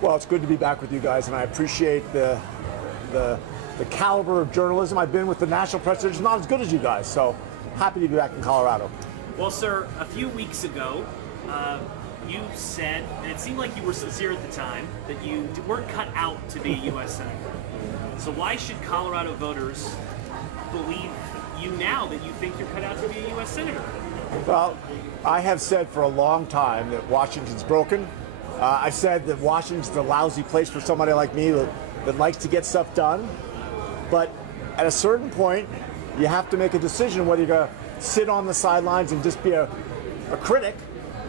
Well, it's good to be back with you guys, and I appreciate the caliber of journalism. I've been with the national press, it's not as good as you guys, so happy to be back in Colorado. Well, sir, a few weeks ago, you said, and it seemed like you were sincere at the time, that you weren't cut out to be a U.S. Senator. So why should Colorado voters believe you now that you think you're cut out to be a U.S. Senator? Well, I have said for a long time that Washington's broken. I've said that Washington's a lousy place for somebody like me that likes to get stuff done. But at a certain point, you have to make a decision whether you're going to sit on the sidelines and just be a critic,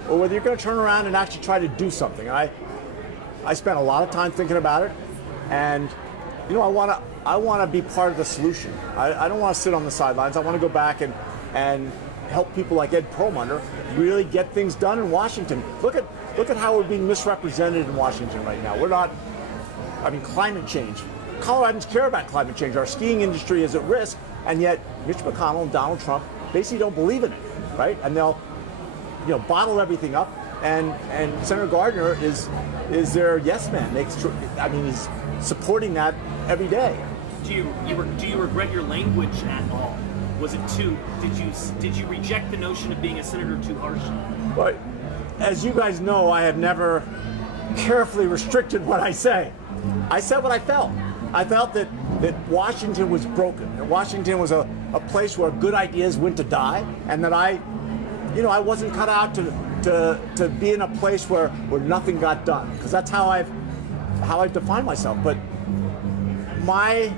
or whether you're going to turn around and actually try to do something. I spent a lot of time thinking about it, and I want to be part of the solution. I don't want to sit on the sidelines. I want to go back and help people like Ed Perlmutter really get things done in Washington. Look at how we're being misrepresented in Washington right now. We're not. Climate change. Coloradans care about climate change. Our skiing industry is at risk, and yet Mitch McConnell and Donald Trump basically don't believe in it, right? And they'll bottle everything up, and Senator Gardner is their yes man. He's supporting that every day. Do you regret your language at all? Was it did you reject the notion of being a senator too harsh? Well, as you guys know, I have never carefully restricted what I say. I said what I felt. I felt that Washington was broken. That Washington was a place where good ideas went to die, and that I wasn't cut out to be in a place where nothing got done, because that's how I define myself. But my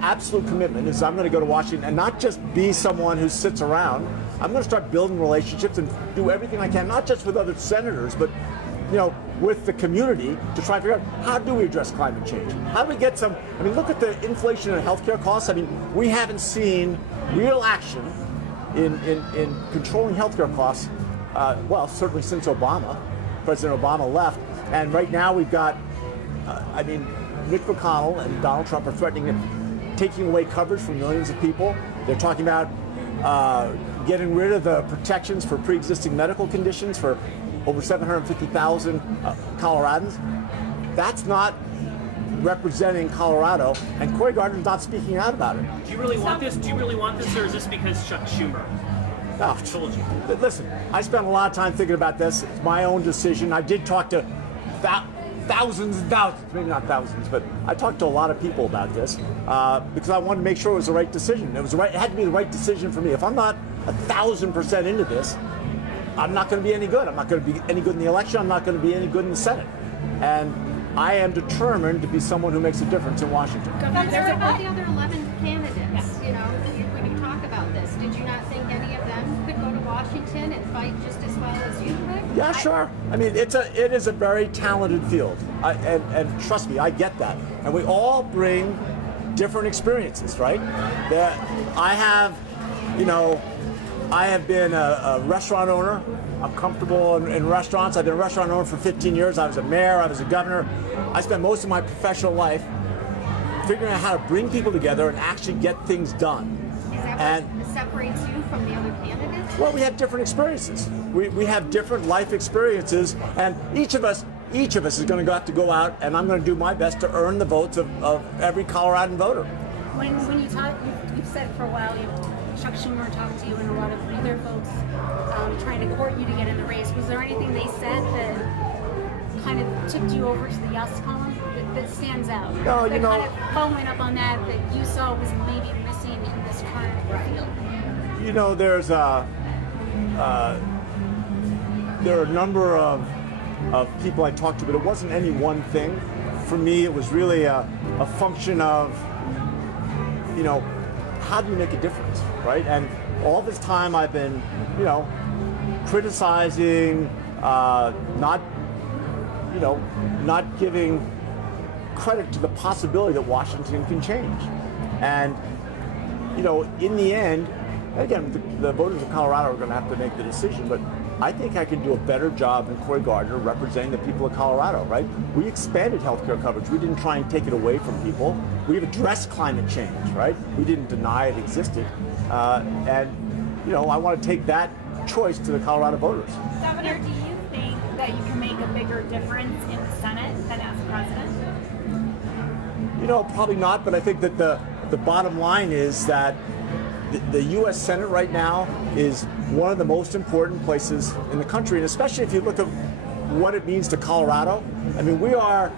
absolute commitment is I'm going to go to Washington and not just be someone who sits around. I'm going to start building relationships and do everything I can, not just with other senators, but with the community, to try and figure out how do we address climate change? How do we get some? Look at the inflation and healthcare costs. We haven't seen real action in controlling healthcare costs. Certainly since President Obama left, and right now we've got. Mitch McConnell and Donald Trump are threatening taking away coverage from millions of people. They're talking about getting rid of the protections for pre-existing medical conditions for over 750,000 Coloradans. That's not representing Colorado, and Cory Gardner's not speaking out about it. Do you really want this? Or is this because Chuck Schumer told you? Listen, I spent a lot of time thinking about this. It's my own decision. I did talk to thousands and thousands, maybe not thousands, but I talked to a lot of people about this because I wanted to make sure it was the right decision. It had to be the right decision for me. If I'm not 1,000% into this, I'm not going to be any good. I'm not going to be any good in the election. I'm not going to be any good in the Senate. And I am determined to be someone who makes a difference in Washington. Governor, about the other 11 candidates, when you talk about this, did you not think any of them could go to Washington and fight just as well as you could? Yeah, sure. It is a very talented field, and trust me, I get that. And we all bring different experiences, right? I have been a restaurant owner. I'm comfortable in restaurants. I've been a restaurant owner for 15 years. I was a mayor. I was a governor. I spent most of my professional life figuring out how to bring people together and actually get things done. Is that what separates you from the other candidates? Well, we have different experiences. We have different life experiences, and each of us is going to have to go out, and I'm going to do my best to earn the votes of every Coloradan voter. When you talk, you've said for a while, Chuck Schumer talked to you and a lot of other folks trying to court you to get in the race. Was there anything they said that kind of tipped you over to the yes column that stands out? No, kind of following up on that you saw was maybe missing in this current field? There are a number of people I talked to, but it wasn't any one thing. For me, it was really a function of, how do you make a difference, right? And all this time I've been, criticizing, not giving credit to the possibility that Washington can change. And, in the end, again, the voters of Colorado are going to have to make the decision, but I think I can do a better job than Cory Gardner representing the people of Colorado, right? We expanded healthcare coverage. We didn't try and take it away from people. We've addressed climate change, right? We didn't deny it existed. I want to take that choice to the Colorado voters. Governor, do you think that you can make a bigger difference in Probably not, but I think that the bottom line is that the U.S. Senate right now is one of the most important places in the country, and especially if you look at what it means to Colorado. I mean, we are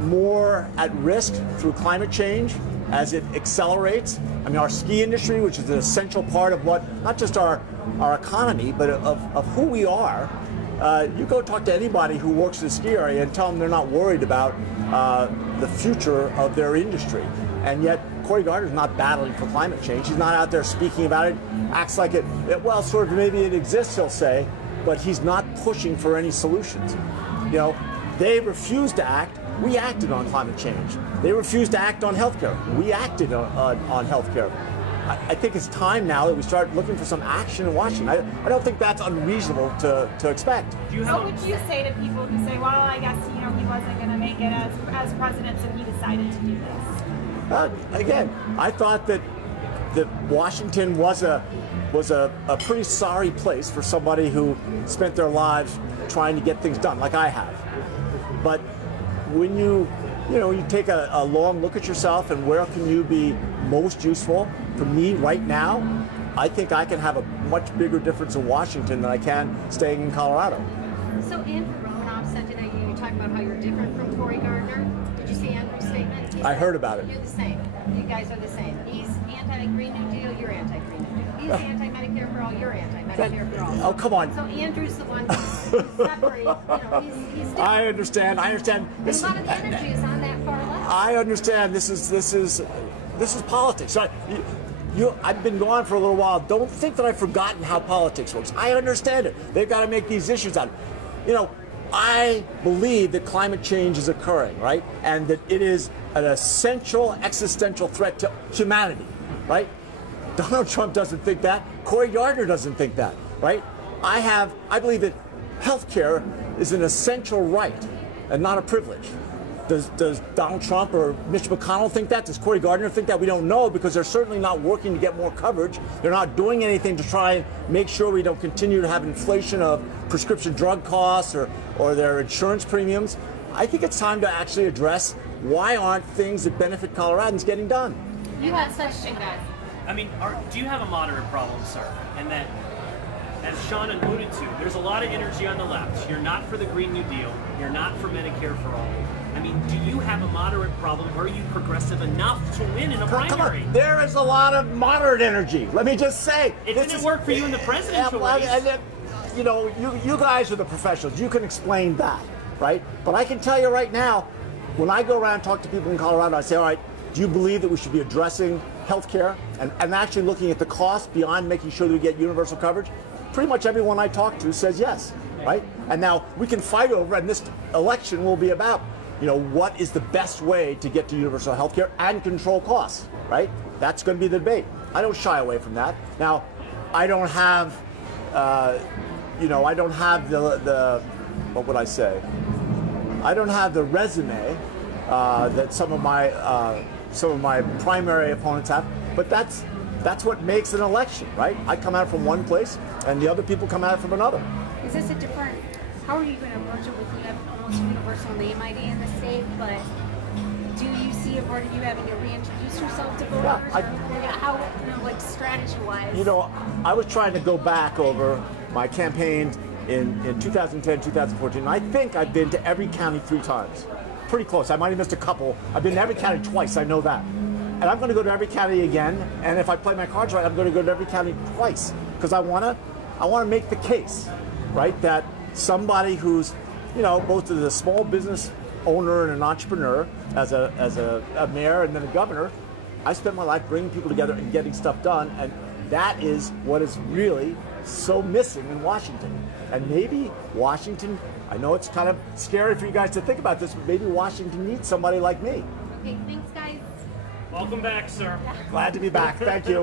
more at risk through climate change as it accelerates. I mean, our ski industry, which is an essential part of what, not just our economy, but of who we are. You go talk to anybody who works in the ski area and tell them they're not worried about the future of their industry. And yet, Cory Gardner's not battling for climate change. He's not out there speaking about it, acts like well, sort of maybe it exists, he'll say, but he's not pushing for any solutions. They refused to act. We acted on climate change. They refused to act on healthcare. We acted on healthcare. I think it's time now that we start looking for some action in Washington. I don't think that's unreasonable to expect. What would you say to people who say, well, I guess he wasn't going to make it as president, so he decided to do this? Again, I thought that Washington was a pretty sorry place for somebody who spent their lives trying to get things done, like I have. But when you take a long look at yourself and where can you be most useful, for me right now, I think I can have a much bigger difference in Washington than I can staying in Colorado. So Andrew Romanoff said today, you talk about how you're different from Cory Gardner. Did you see Andrew's statement? I heard about it. You're the same. You guys are the same. He's anti-Green New Deal, you're anti-Green New Deal. He's anti-Medicare for all, you're anti-Medicare for all. Oh, come on. So Andrew's the one who's separate. He's different. I understand. And a lot of the energy is on that far left. I understand. This is politics. I've been gone for a little while. Don't think that I've forgotten how politics works. I understand it. They've got to make these issues out. I believe that climate change is occurring, right? And that it is an essential existential threat to humanity, right? Donald Trump doesn't think that. Cory Gardner doesn't think that, right? I believe that healthcare is an essential right and not a privilege. Does Donald Trump or Mitch McConnell think that? Does Cory Gardner think that? We don't know, because they're certainly not working to get more coverage. They're not doing anything to try and make sure we don't continue to have inflation of prescription drug costs or their insurance premiums. I think it's time to actually address why aren't things that benefit Coloradans getting done? You have such guys. I mean, do you have a moderate problem, sir? And that, as Sean alluded to, there's a lot of energy on the left. You're not for the Green New Deal. You're not for Medicare for all. I mean, do you have a moderate problem? Are you progressive enough to win in a primary? Come on. There is a lot of moderate energy. Let me just say. It didn't work for you in the presidential race. You guys are the professionals. You can explain that, right? But I can tell you right now, when I go around and talk to people in Colorado, I say, all right, do you believe that we should be addressing health care and actually looking at the cost beyond making sure that we get universal coverage? Pretty much everyone I talk to says yes, right? And now we can fight over, and this election will be about, what is the best way to get to universal health care and control costs, right? That's going to be the debate. I don't shy away from that. Now, I don't have, I don't have the what would I say? I don't have the resume that some of my primary opponents have, but that's what makes an election, right? I come out from one place, and the other people come out from another. Is this a different? How are you going to merge it with you have almost universal name ID in the state, but do you see a part of you having to reintroduce yourself to voters? How, strategy-wise? I was trying to go back over my campaign in 2010, 2014, and I think I've been to every county 3 times. Pretty close. I might have missed a couple. I've been to every county twice, I know that. And I'm going to go to every county again, and if I play my cards right, I'm going to go to every county twice, because I want to make the case, right, that somebody who's, both as a small business owner and an entrepreneur, as a mayor and then a governor, I spent my life bringing people together and getting stuff done, and that is what is really so missing in Washington. And maybe Washington, I know it's kind of scary for you guys to think about this, but maybe Washington needs somebody like me. Okay, thanks, guys. Welcome back, sir. Glad to be back. Thank you.